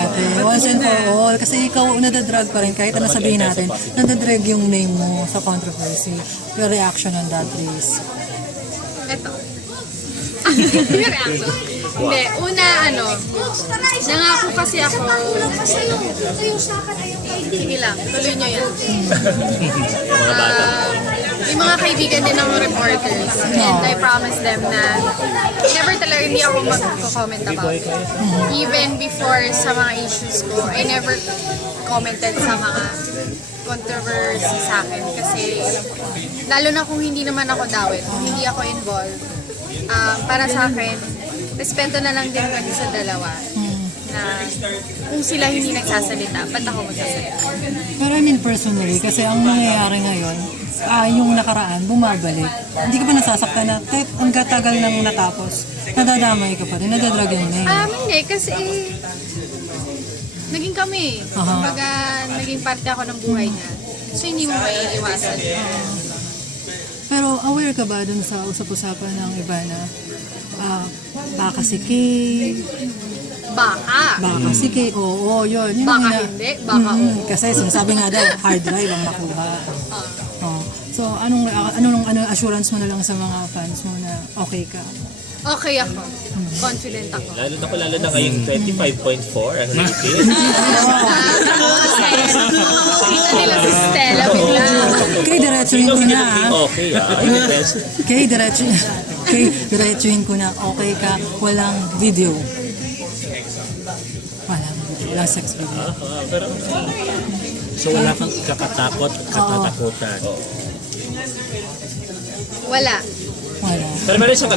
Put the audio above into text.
natin. Once and for all. Kasi ikaw nadadrag pa rin. Kahit ano sabihin natin, nadadrag yung name mo sa controversy. Your reaction on that, please. Ito. Yung reaction. Hindi, una nangako kasi ako. Sige lang, tuloy nyo yan. Yung mga kaibigan din ng reporters. And I promised them na never talaga hindi ako mag-comment about it. Even before sa mga issues ko, I never commented sa mga controversy sa akin. Kasi lalo na kung hindi naman ako dawit, kung hindi ako involved, para sa akin, respeto na lang din kami sa dalawa. Na kung sila hindi nagsasalita, ba't ako magsasalita? Pero I mean personally, kasi ang nangyayari ngayon, yung nakaraan, bumabalik. Hindi ka pa nasasaktan na, kahit ang katagal nang natapos, nadadamay ka pa rin, nadadrag yung name. Hindi, kasi naging kami. Kumbaga, naging parte ako ng buhay niya. So, hindi mo maiiwasan. Pero aware ka ba dun sa usap-usapan ng iba na baka si Kay? Baka Si Kay, oo, yun. Baka hindi, baka oo. Kasi sinasabi nga daw, hard drive ang nakuha. So, anong assurance mo na lang sa mga fans mo na okay ka? Okay ako. Confident ako. Lalo na ngayong 25.4 ang rating. Kita nila si Stella bigla. Kay, diretsuhin ko na. Okay, Kay, diretsuhin ko na. Okay ka, walang video. Walang sex video. So wala kang katatakutan. Wala. Wala. Pero meron siyang